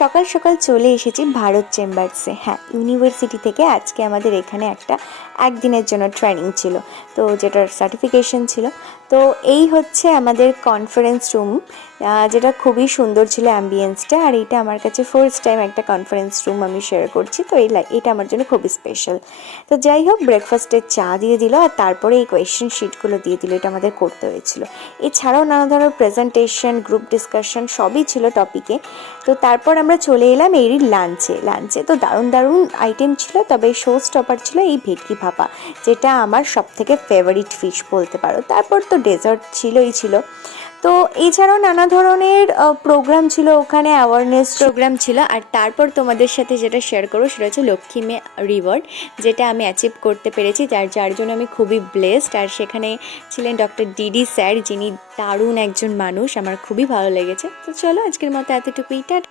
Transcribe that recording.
সকাল সকাল চলে এসেছি ভারত চেম্বার্সে। হ্যাঁ, ইউনিভার্সিটি থেকে আজকে আমাদের এখানে একটা একদিনের জন্য ট্রেনিং ছিল, তো যেটার সার্টিফিকেশন ছিল। তো এই হচ্ছে আমাদের কনফারেন্স রুম, যেটা খুবই সুন্দর ছিল অ্যাম্বিয়েন্সটা। আর এটা আমার কাছে ফার্স্ট টাইম একটা কনফারেন্স রুম আমি শেয়ার করছি, তো এটা আমার জন্য খুবই স্পেশাল। তো যাই হোক, ব্রেকফাস্টে চা দিয়ে দিল আর তারপরে এই কোয়েশ্চেন শিটগুলো দিয়ে দিল, এটা আমাদের করতে হয়েছিল। এছাড়াও নানা ধরনের প্রেজেন্টেশন, গ্রুপ ডিসকাশন সবই ছিল টপিকে। তো তারপর আমরা চলে এলাম এরই লাঞ্চে তো দারুণ দারুণ আইটেম ছিল, তবে শো স্টপার ছিল এই ভেটকি ভাপা, যেটা আমার সবথেকে ফেভারিট ফিশ বলতে পারো। তারপর তো ডেজার্ট ছিল। তো এছাড়াও নানা ধরনের প্রোগ্রাম ছিল, ওখানে অ্যাওয়ারনেস প্রোগ্রাম ছিল। আর তারপর তোমাদের সাথে যেটা শেয়ার করবো সেটা হচ্ছে লক্ষ্মী মেয়ে রিওয়ার্ড, যেটা আমি অ্যাচিভ করতে পেরেছি, যার জন্য আমি খুবই ব্লেসড। আর সেখানে ছিলেন ডক্টর ডিডি স্যার, যিনি দারুণ একজন মানুষ, আমার খুবই ভালো লেগেছে। তো চলো, আজকের মতো এতটুকুই, টাটা।